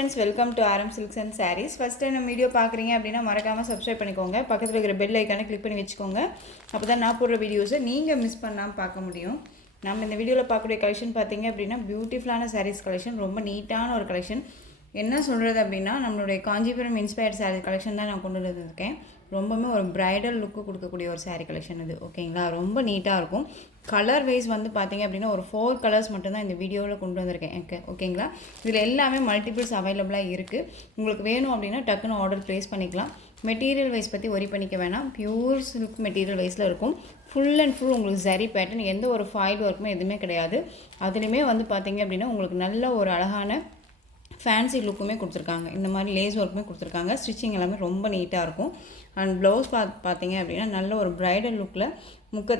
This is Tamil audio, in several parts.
friends, welcome to RM Silks and Sarees. First time நம்ம வீடியோ பார்க்குறீங்க அப்படின்னா மறக்காமல் சப்ஸ்கிரைப் பண்ணிக்கோங்க. பக்கத்தில் இருக்கிற பெல் ஐக்கானை கிளிக் பண்ணி வச்சுக்கோங்க. அப்போ தான் நான் போடுற வீடியோஸை நீங்கள் மிஸ் பண்ணாமல் பார்க்க முடியும். நம்ம இந்த வீடியோவில் பார்க்கக்கூடிய கலெக்ஷன் பார்த்தீங்க அப்படின்னா பியூட்டிஃபுல்லான சாரீஸ் கலெக்ஷன், ரொம்ப நீட்டான ஒரு கலெக்ஷன். என்ன சொல்கிறது அப்படின்னா நம்மளுடைய காஞ்சிபுரம் இன்ஸ்பயர்ட் சாரீ கலெக்ஷன் தான் நான் கொண்டு வந்திருக்கேன். ரொம்பவுமே ஒரு ப்ரைடல் லுக்கு கொடுக்கக்கூடிய ஒரு சாரீ கலெக்ஷன் இது. ஓகேங்களா, ரொம்ப நீட்டாக இருக்கும். கலர் வைஸ் வந்து பார்த்தீங்க அப்படின்னா ஒரு 4 கலர்ஸ் மட்டும்தான் இந்த வீடியோவில் கொண்டு வந்திருக்கேன் எனக்கு. ஓகேங்களா, இதில் எல்லாமே மல்டிபிள்ஸ் அவைலபிளாக இருக்குது. உங்களுக்கு வேணும் அப்படின்னா டக்குன்னு ஆர்டர் ப்ளேஸ் பண்ணிக்கலாம். மெட்டீரியல் வைஸ் பற்றி ஒரி பண்ணிக்க வேணாம். பியூர் சில்க் மெட்டீரியல் வைஸில் இருக்கும். ஃபுல் அண்ட் ஃபுல் உங்களுக்கு ஜரி பேட்டர்ன், எந்த ஒரு ஃபாயில் ஒர்க்குமே எதுவுமே கிடையாது. அதுலேயுமே வந்து பார்த்தீங்க அப்படின்னா உங்களுக்கு நல்ல ஒரு அழகான ஃபேன்சி லுக்குமே கொடுத்துருக்காங்க. இந்த மாதிரி லேஸ் ஒர்க்குமே கொடுத்துருக்காங்க. ஸ்டிச்சிங் எல்லாமே ரொம்ப நீட்டாக இருக்கும். அண்ட் ப்ளவுஸ் பார்த்தீங்க அப்படின்னா நல்ல ஒரு ப்ரைடல் லுக்கில் முக்க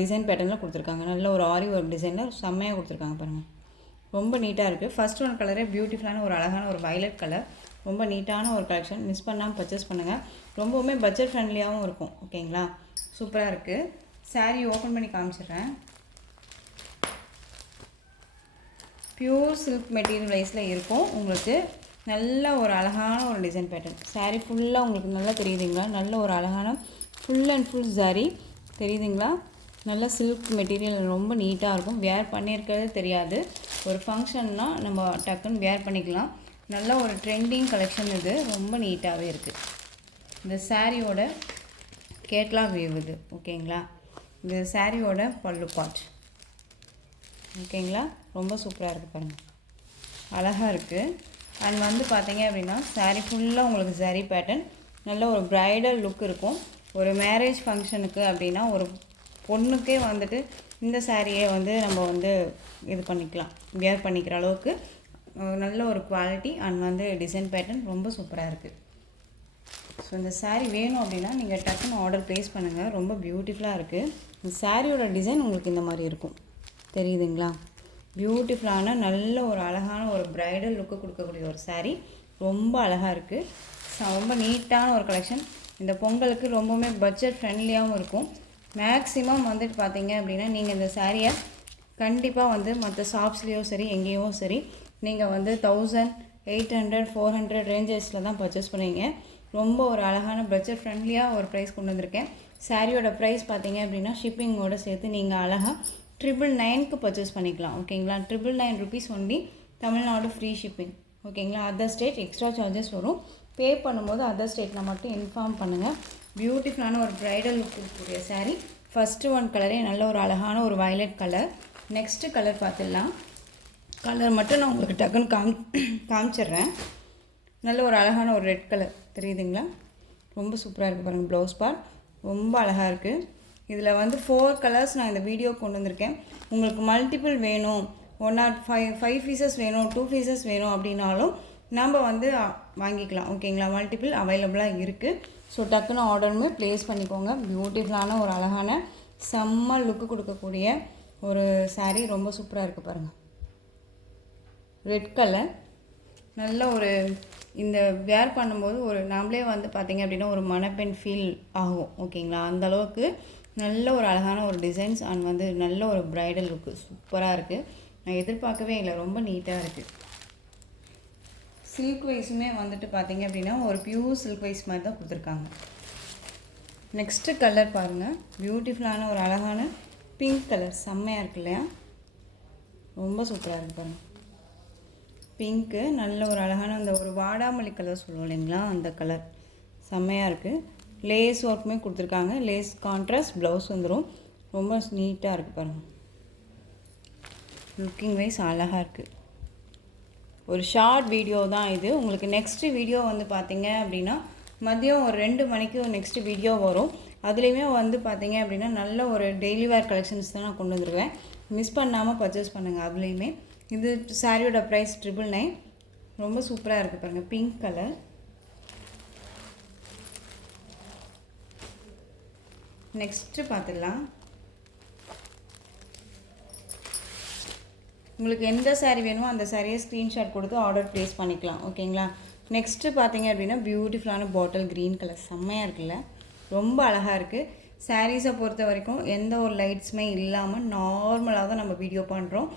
டிசைன் பேட்டர்னில் கொடுத்துருக்காங்க. நல்ல ஒரு ஆரி ஒர்க் டிசைனில் செம்மையாக கொடுத்துருக்காங்க பாருங்கள். ரொம்ப நீட்டாக இருக்குது. ஃபர்ஸ்ட் ஒன் கலரே பியூட்டிஃபுல்லான ஒரு அழகான ஒரு வயலட் கலர். ரொம்ப நீட்டான ஒரு கலெக்ஷன். மிஸ் பண்ணாமல் பர்ச்சேஸ் பண்ணுங்கள். ரொம்பவுமே பட்ஜெட் ஃப்ரெண்ட்லியாகவும் இருக்கும். ஓகேங்களா, சூப்பராக இருக்குது. சாரீ ஓப்பன் பண்ணி காமிச்சிடுறேன். பியூர் சில்க் மெட்டீரியல் வைஸில் இருக்கும். உங்களுக்கு நல்ல ஒரு அழகான ஒரு டிசைன் பேட்டர்ன். சாரீ ஃபுல்லாக உங்களுக்கு நல்லா தெரியுதுங்களா? நல்ல ஒரு அழகான ஃபுல் அண்ட் ஃபுல் சாரீ தெரியுதுங்களா? நல்ல சில்க் மெட்டீரியல் ரொம்ப நீட்டாக இருக்கும். வேர் பண்ணியிருக்கிறது தெரியாது. ஒரு ஃபங்க்ஷன்னா நம்ம டக்குன்னு வேர் பண்ணிக்கலாம். நல்ல ஒரு ட்ரெண்டிங் கலெக்ஷன் இது. ரொம்ப நீட்டாகவே இருக்குது. இந்த சாரியோட கேட்லாக் வியூ இது. ஓகேங்களா, இந்த சாரியோட பல்லு பார்ட். ஓகேங்களா, ரொம்ப சூப்பராக இருக்குது பாருங்கள், அழகாக இருக்குது. அண்ட் வந்து பார்த்தீங்க அப்படின்னா சாரீ ஃபுல்லாக உங்களுக்கு சாரீ பேட்டர்ன், நல்ல ஒரு ப்ரைடல் லுக் இருக்கும். ஒரு மேரேஜ் ஃபங்க்ஷனுக்கு அப்படின்னா ஒரு பொண்ணுக்கே வந்துட்டு இந்த சாரியை வந்து நம்ம வந்து இது பண்ணிக்கலாம், வியர் பண்ணிக்கிற அளவுக்கு நல்ல ஒரு குவாலிட்டி அண்ட் வந்து டிசைன் பேட்டர்ன் ரொம்ப சூப்பராக இருக்குது. ஸோ இந்த சாரீ வேணும் அப்படின்னா நீங்கள் டக்குன்னு ஆர்டர் ப்ளேஸ் பண்ணுங்கள். ரொம்ப பியூட்டிஃபுல்லாக இருக்குது. இந்த சாரியோட டிசைன் உங்களுக்கு இந்த மாதிரி இருக்கும். தெரியுதுங்களா? பியூட்டிஃபுல்லான நல்ல ஒரு அழகான ஒரு ப்ரைடல் லுக்கு கொடுக்கக்கூடிய ஒரு சாரீ. ரொம்ப அழகாக இருக்குது. ரொம்ப நீட்டான ஒரு கலெக்ஷன். இந்த பொங்கலுக்கு ரொம்பவுமே பட்ஜெட் ஃப்ரெண்ட்லியாகவும் இருக்கும். மேக்ஸிமம் வந்துட்டு பார்த்தீங்க அப்படின்னா நீங்கள் இந்த சாரியை கண்டிப்பாக வந்து மற்ற ஷாப்ஸ்லேயோ சரி எங்கேயோ சரி நீங்கள் வந்து 1800 400 ரேஞ்சஸில் தான் பர்ச்சேஸ் பண்ணுவீங்க. ரொம்ப ஒரு அழகான பட்ஜெட் ஃப்ரெண்ட்லியாக ஒரு ப்ரைஸ் கொண்டு வந்திருக்கேன். சாரியோட ப்ரைஸ் பார்த்தீங்க அப்படின்னா ஷிப்பிங்கோடு சேர்த்து நீங்கள் அழகாக 999க்கு பர்ச்சேஸ் பண்ணிக்கலாம். ஓகேங்களா, 999 rupees only. Tamil Nadu free shipping. ஓகேங்களா, அதர் ஸ்டேட் எக்ஸ்ட்ரா சார்ஜஸ் வரும். பே பண்ணும்போது அதர் ஸ்டேட்டில் மட்டும் இன்ஃபார்ம் பண்ணுங்கள். பியூட்டிஃபுல்லான ஒரு ப்ரைடல் லுக் இருக்கக்கூடிய சாரீ. ஃபஸ்ட்டு ஒன் கலரே நல்ல ஒரு அழகான ஒரு வயலட் கலர். நெக்ஸ்ட்டு கலர் பார்த்துடலாம். கலர் மட்டும் நான் உங்களுக்கு டக்குன்னு காமிச்சிட்றேன். நல்ல ஒரு அழகான ஒரு ரெட் கலர் தெரியுதுங்களா? ரொம்ப சூப்பராக இருக்குது பாருங்கள். ப்ளவுஸ் பார்ட் ரொம்ப அழகாக இருக்குது. இதில் வந்து 4 கலர்ஸ் நான் இந்த வீடியோ கொண்டு வந்திருக்கேன். உங்களுக்கு மல்டிபிள் வேணும், 1 or 5 பீசஸ் வேணும், 2 பீசஸ் வேணும் அப்படின்னாலும் நம்ம வந்து வாங்கிக்கலாம். ஓகேங்களா, மல்டிபிள் அவைலபிளாக இருக்குது. ஸோ டக்குன்னு ஆர்டருமே ப்ளேஸ் பண்ணிக்கோங்க. பியூட்டிஃபுல்லான ஒரு அழகான செம்ம லுக்கு கொடுக்கக்கூடிய ஒரு சாரீ. ரொம்ப சூப்பராக இருக்குது பாருங்கள். ரெட் கலர் நல்ல ஒரு இந்த வேர் பண்ணும்போது ஒரு நாமளே வந்து பார்த்திங்க அப்படின்னா ஒரு மணப்பெண் ஃபீல் ஆகும். ஓகேங்களா, அந்தளவுக்கு நல்ல ஒரு அழகான ஒரு டிசைன்ஸ் அண்ட் வந்து நல்ல ஒரு ப்ரைடல் லுக்கு சூப்பராக இருக்குது. நான் எதிர்பார்க்கவே இல்லை. ரொம்ப நீட்டாக இருக்குது. சில்க் வைஸுமே வந்துட்டு பார்த்திங்க அப்படின்னா ஒரு பியூர் சில்க் வைஸ் மாதிரி தான் கொடுத்துருக்காங்க. நெக்ஸ்ட்டு கலர் பாருங்கள். பியூட்டிஃபுல்லான ஒரு அழகான பிங்க் கலர். செம்மையாக இருக்கு இல்லையா? ரொம்ப சூப்பராக இருக்குது பாருங்கள். பிங்க்கு நல்ல ஒரு அழகான அந்த ஒரு வாடாமல்லி கலர் சொல்லுவோம் இல்லைங்களா, அந்த கலர் செம்மையாக இருக்குது. லேஸ் ஒர்க்குமே கொடுத்துருக்காங்க. லேஸ் கான்ட்ராஸ்ட் ப்ளவுஸ் வந்துடும். ரொம்ப நீட்டாக இருக்குது பாருங்கள். லுக்கிங் வைஸ் அழகாக இருக்குது. ஒரு ஷார்ட் வீடியோ தான் இது. உங்களுக்கு நெக்ஸ்ட்டு வீடியோ வந்து பார்த்தீங்க அப்படின்னா மதியம் ஒரு 2 மணிக்கு நெக்ஸ்ட்டு வீடியோ வரும். அதுலேயுமே வந்து பார்த்தீங்க அப்படின்னா நல்ல ஒரு டெய்லி வேர் கலெக்ஷன்ஸ் தான் நான் கொண்டு வந்துடுவேன். மிஸ் பண்ணாமல் பர்ச்சேஸ் பண்ணுங்கள். அதுலேயுமே இது சாரியோட ப்ரைஸ் 999. ரொம்ப சூப்பராக இருக்குது பாருங்கள். Pink colour. நெக்ஸ்ட்டு பார்த்துடலாம். உங்களுக்கு எந்த சாரீ வேணுமோ அந்த சாரியை ஸ்க்ரீன்ஷாட் கொடுத்து ஆர்டர் ப்ளேஸ் பண்ணிக்கலாம். ஓகேங்களா, நெக்ஸ்ட்டு பார்த்தீங்க அப்படின்னா பியூட்டிஃபுல்லான பாட்டில் க்ரீன் கலர். செம்மையாக இருக்குல்ல? ரொம்ப அழகாக இருக்குது. சாரீஸை பொறுத்த வரைக்கும் எந்த ஒரு லைட்ஸுமே இல்லாமல் நார்மலாக தான் நம்ம வீடியோ பண்ணுறோம்.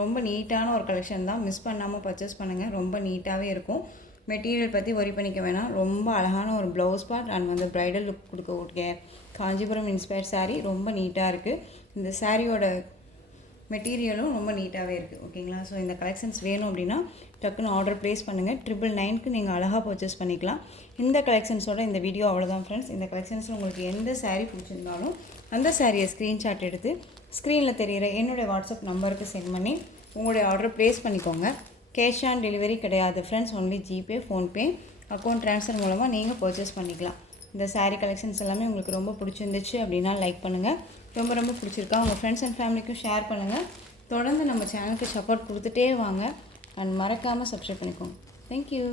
ரொம்ப நீட்டான ஒரு கலெக்ஷன் தான், மிஸ் பண்ணாமல் பர்ச்சேஸ் பண்ணுங்கள். ரொம்ப நீட்டாகவே இருக்கும். மெட்டீரியல் பற்றி ஒரி பண்ணிக்க வேணாம். ரொம்ப அழகான ஒரு ப்ளவுஸ் பார்ட் அண்ட் வந்து ப்ரைடல் லுக் கொடுக்கக்கூடிய காஞ்சிபுரம் இன்ஸ்பயர் சாரீ ரொம்ப நீட்டாக இருக்குது. இந்த சாரியோட மெட்டீரியலும் ரொம்ப நீட்டாகவே இருக்குது. ஓகேங்களா? ஸோ இந்த கலெக்ஷன்ஸ் வேணும் அப்படின்னா டக்குன்னு ஆர்டர் ப்ளேஸ் பண்ணுங்கள். 999க்கு நீங்கள் அழகாக பர்ச்சேஸ் பண்ணிக்கலாம். இந்த கலெக்ஷன்ஸோட இந்த வீடியோ அவ்வளோதான் ஃப்ரெண்ட்ஸ். இந்த கலெக்ஷன்ஸில் உங்களுக்கு எந்த சாரீ பிடிச்சிருந்தாலும் அந்த சாரியை ஸ்க்ரீன்ஷாட் எடுத்து ஸ்க்ரீனில் தெரிகிற என்னுடைய வாட்ஸ்அப் நம்பருக்கு சென்ட் பண்ணி உங்களுடைய ஆர்டர் ப்ளேஸ் பண்ணிக்கோங்க. கேஷ் ஆன் டெலிவரி கிடையாது friends, only GPay, PhonePe, account transfer மூலமாக நீங்கள் பர்ச்சேஸ் பண்ணிக்கலாம். இந்த சாரீ கலெக்ஷன்ஸ் எல்லாமே உங்களுக்கு ரொம்ப பிடிச்சிருந்துச்சு அப்படின்னா லைக் பண்ணுங்கள். ரொம்ப ரொம்ப பிடிச்சிருக்கா உங்கள் ஃப்ரெண்ட்ஸ் அண்ட் ஃபேமிலிக்கும் ஷேர் பண்ணுங்கள். தொடர்ந்து நம்ம சேனலுக்கு சப்போர்ட் கொடுத்துட்டே வாங்க அண்ட் மறக்காமல் சப்ஸ்கிரைப் பண்ணிக்கோங்க. தேங்க்யூ.